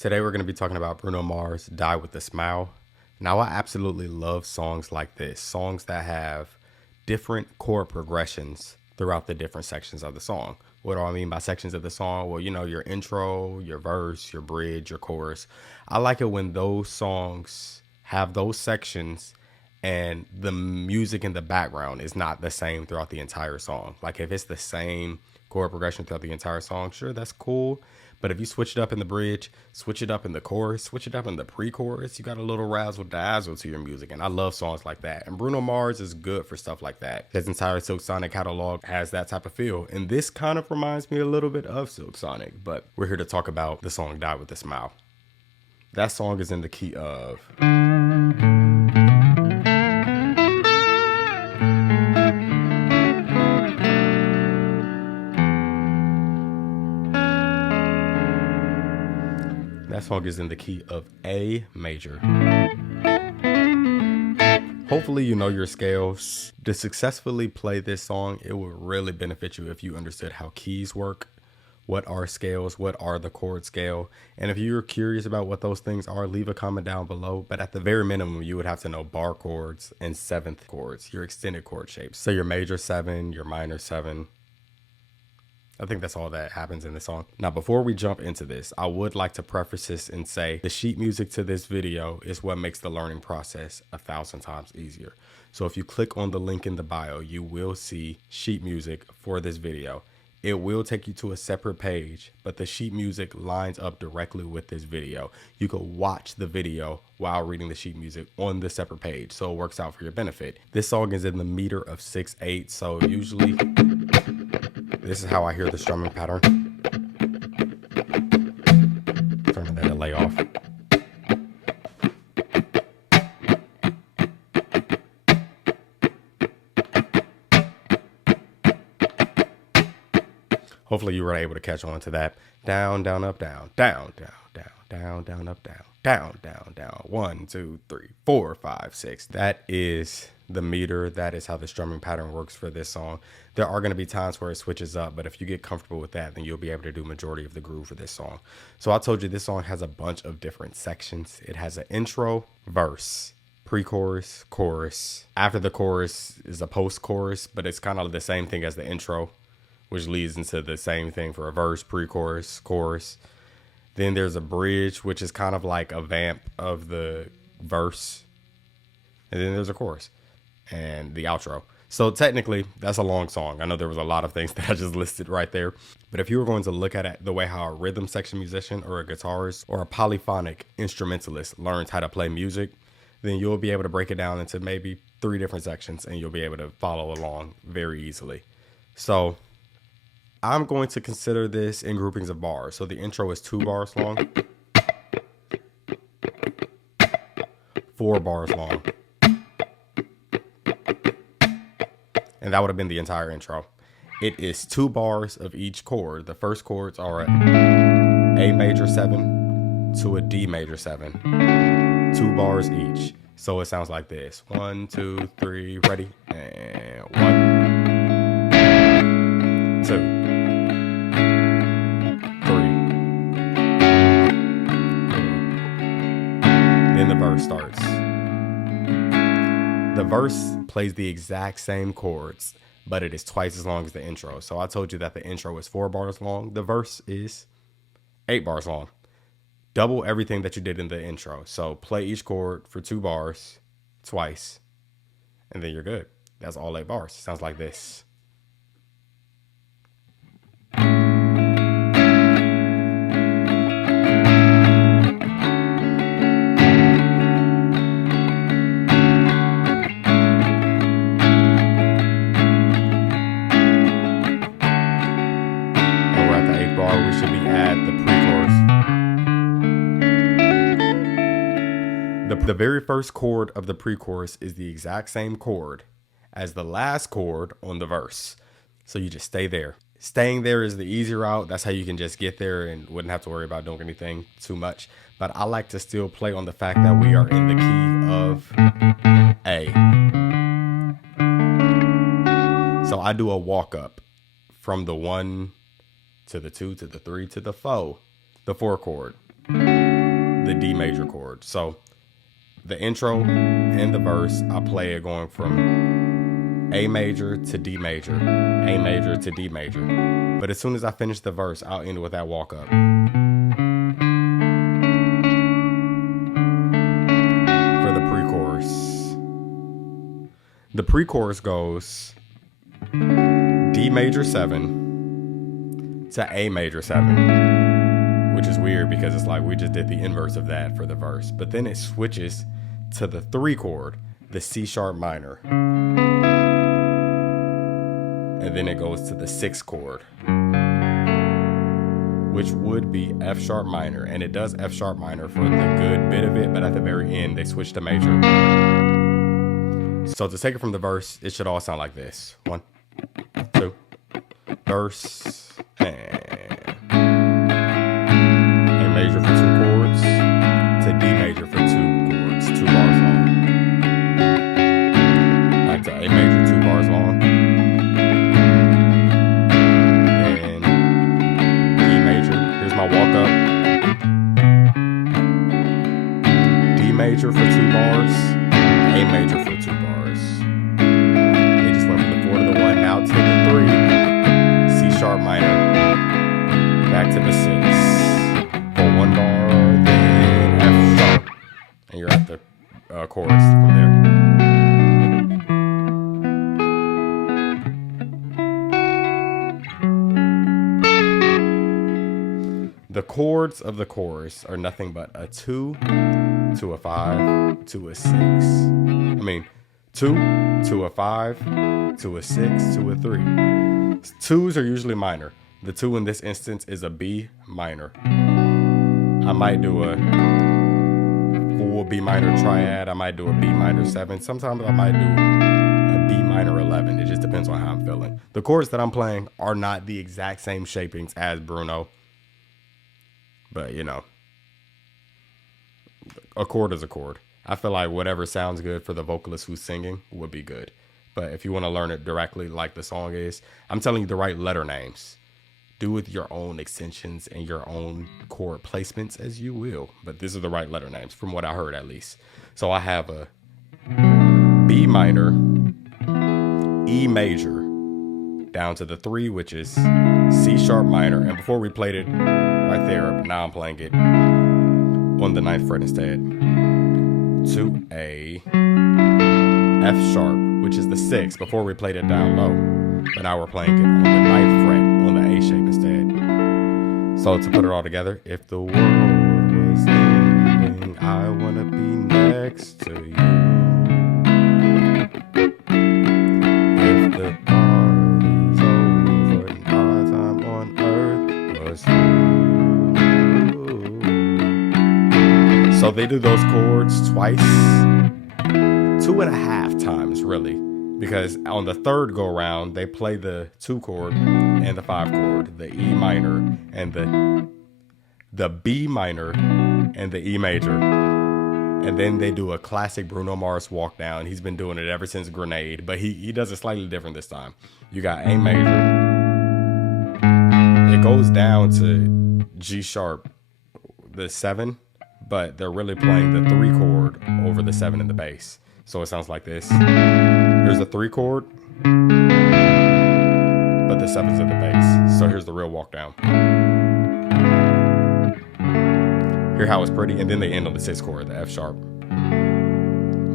Today we're going to be talking about Bruno Mars' Die With A Smile. Now I absolutely love songs like this, songs that have different chord progressions throughout the different sections of the song. What do I mean by sections of the song? Well, you know, your intro, your verse, your bridge, your chorus. I like it when those songs have those sections and the music in the background is not the same throughout the entire song. Like if it's the same chord progression throughout the entire song, sure, that's cool. But if you switch it up in the bridge, switch it up in the chorus, switch it up in the pre-chorus, you got a little razzle dazzle to your music. And I love songs like that. And Bruno Mars is good for stuff like that. His entire Silk Sonic catalog has that type of feel. And this kind of reminds me a little bit of Silk Sonic. But we're here to talk about the song Die With A Smile. That song is in the key of... That song is in the key of A major. Hopefully you know your scales. To successfully play this song, it will really benefit you if you understood how keys work. What are scales? What are the chord scale? And if you're curious about what those things are, leave a comment down below. But at the very minimum, you would have to know bar chords and seventh chords, your extended chord shapes. So your major 7, your minor 7. I think that's all that happens in the song. Now, before we jump into this, I would like to preface this and say the sheet music to this video is what makes the learning process 1,000 times easier. So if you click on the link in the bio, you will see sheet music for this video. It will take you to a separate page, but the sheet music lines up directly with this video. You could watch the video while reading the sheet music on the separate page, so it works out for your benefit. This song is in the meter of 6/8, so usually... This is how I hear the strumming pattern. Turning that delay off. Hopefully you were able to catch on to that. Down, down, up, down, down, down, down, down, down, up, down, down, down, down. 1, 2, 3, 4, 5, 6. That is the meter. That is how the strumming pattern works for this song. There are going to be times where it switches up, but if you get comfortable with that, then you'll be able to do majority of the groove for this song. So I told you this song has a bunch of different sections. It has an intro, verse, pre-chorus, chorus. After the chorus is a post-chorus, but it's kind of the same thing as the intro, which leads into the same thing for a verse, pre-chorus, chorus. Then there's a bridge, which is kind of like a vamp of the verse. And then there's a chorus and the outro. So technically, that's a long song. I know there was a lot of things that I just listed right there. But if you were going to look at it the way how a rhythm section musician or a guitarist or a polyphonic instrumentalist learns how to play music, then you'll be able to break it down into maybe 3 different sections and you'll be able to follow along very easily. So I'm going to consider this in groupings of bars. So the intro is 2 bars long, 4 bars long. And that would have been the entire intro. It is 2 bars of each chord. The first chords are A major 7 to a D major 7. 2 bars each. So it sounds like this. 1, 2, 3, ready? And 1, 2, 3. Then the verse starts. The verse plays the exact same chords, but it is twice as long as the intro. So I told you that the intro is 4 bars long. The verse is 8 bars long. Double everything that you did in the intro. So play each chord for 2 bars twice, and then you're good. That's all 8 bars. Sounds like this. We should be at the pre-chorus. The very first chord of the pre-chorus is the exact same chord as the last chord on the verse. So you just stay there. Staying there is the easy route. That's how you can just get there and wouldn't have to worry about doing anything too much. But I like to still play on the fact that we are in the key of A. So I do a walk up from the 1 to the 2 to the 3 to the 4, the 4 chord. the D major chord. So the intro and the verse, I play it going from A major to D major, A major to D major. But as soon as I finish the verse, I'll end with that walk up. For the pre-chorus. The pre-chorus goes D major 7 to A major 7, which is weird because it's like we just did the inverse of that for the verse. But then it switches to the 3 chord, the C sharp minor. And then it goes to the 6 chord, which would be F sharp minor. And it does F sharp minor for the good bit of it, but at the very end, they switch to major. So to take it from the verse, it should all sound like this. 1, 2, verse, and A major for 2 chords to D major for 2 chords, 2 bars long. Back to A major, 2 bars long. And D major, here's my walk up. D major for 2 bars, A major for 2 bars. They just went from the 4 to the 1, now to the 3. C sharp minor, back to the 6 for 1 bar, then F sharp, and you're at the chorus from there. The chords of the chorus are nothing but a 2 to a 5 to a 6. 2 to a 5 to a 6 to a 3. 2s are usually minor. The 2 in this instance is a B minor. I might do a full B minor triad. I might do a B minor 7. Sometimes I might do a B minor 11. It just depends on how I'm feeling. The chords that I'm playing are not the exact same shapings as Bruno. But, you know, a chord is a chord. I feel like whatever sounds good for the vocalist who's singing would be good. But if you want to learn it directly like the song is, I'm telling you the right letter names. Do with your own extensions and your own chord placements as you will. But these are the right letter names from what I heard at least. So I have a B minor, E major, down to the 3, which is C sharp minor. And before we played it right there, but now I'm playing it on the 9th fret instead. To a F sharp, which is the 6. Before we played it down low, but now we're playing it on the 9th fret on the A shape instead. So to put it all together, if the world was ending, I wanna be next to you. If the party's over and our time on earth was you. So they do those chords twice, 2.5 times really, because on the 3rd go around they play the 2 chord and the 5 chord, the E minor and the B minor and the E major, and then they do a classic Bruno Mars walk down. He's been doing it ever since Grenade, but he does it slightly different this time. You got A major, it goes down to G sharp, the 7, but they're really playing the 3 chord over the 7 in the bass. So it sounds like this. Here's the 3 chord, but the 7's in the bass. So here's the real walk down. Hear how it's pretty, and then they end on the 6 chord, the F sharp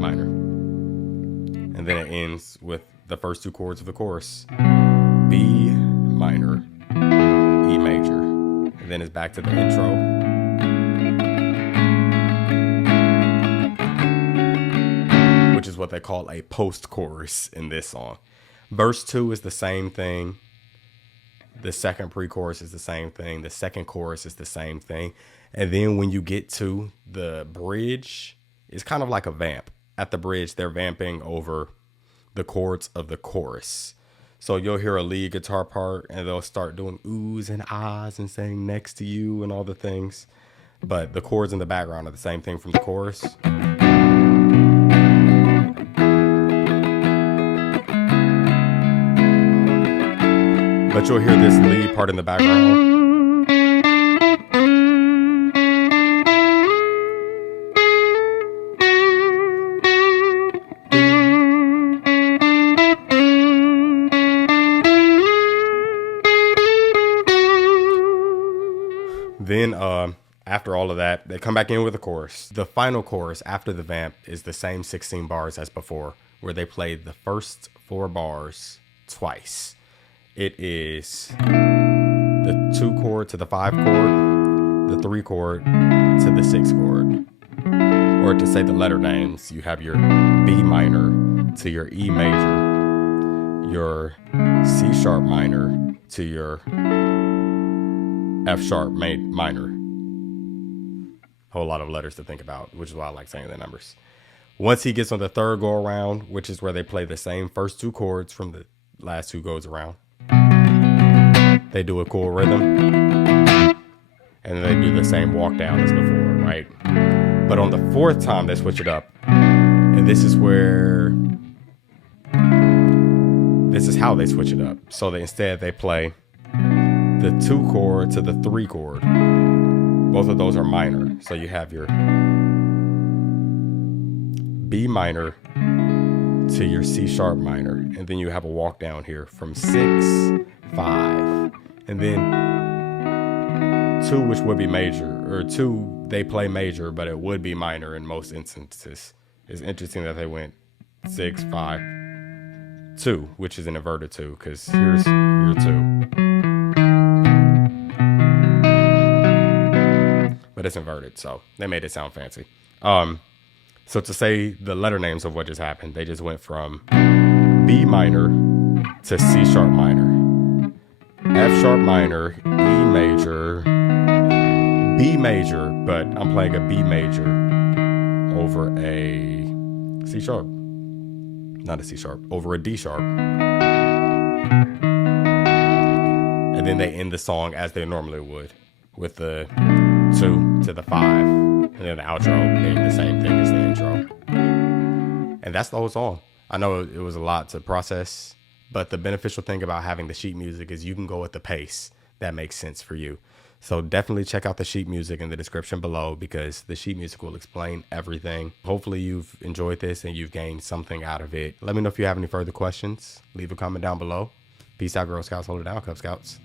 minor. And then it ends with the first 2 chords of the chorus. B minor, E major. And then it's back to the intro. Which is what they call a post-chorus in this song. Verse 2 is the same thing. The second pre-chorus is the same thing. The second chorus is the same thing. And then when you get to the bridge, it's kind of like a vamp. At the bridge, they're vamping over the chords of the chorus. So you'll hear a lead guitar part and they'll start doing oohs and ahs and saying next to you and all the things. But the chords in the background are the same thing from the chorus. But you'll hear this lead part in the background. After all of that, they come back in with a chorus. The final chorus after the vamp is the same 16 bars as before, where they play the first 4 bars twice. It is the 2 chord to the 5 chord, the 3 chord to the 6 chord. Or to say the letter names, you have your B minor to your E major, your C sharp minor to your F sharp minor. Whole lot of letters to think about, which is why I like saying the numbers. Once he gets on the 3rd go around, which is where they play the same first 2 chords from the last 2 goes around, they do a cool rhythm, and they do the same walk down as before, right? But on the 4th time, they switch it up, and this is how they switch it up. So instead they play the 2 chord to the 3 chord. Both of those are minor. So you have your B minor to your C sharp minor. And then you have a walk down here from 6, 5. And then 2, which would be major. Or 2, they play major, but it would be minor in most instances. It's interesting that they went 6, 5, 2, which is an inverted 2, because here's your 2. But it's inverted, so they made it sound fancy. So to say the letter names of what just happened, they just went from B minor to C sharp minor, F sharp minor, E major, B major, but I'm playing a B major over a C sharp, not a C sharp, over a D sharp. And then they end the song as they normally would, with the 2 to the 5, and then the outro being the same thing as the intro. And that's the whole song. I know it was a lot to process, but the beneficial thing about having the sheet music is you can go at the pace that makes sense for you. So definitely check out the sheet music in the description below, because the sheet music will explain everything. Hopefully you've enjoyed this and you've gained something out of it. Let me know if you have any further questions. Leave a comment down below. Peace out, Girl Scouts. Hold it down, Cub Scouts.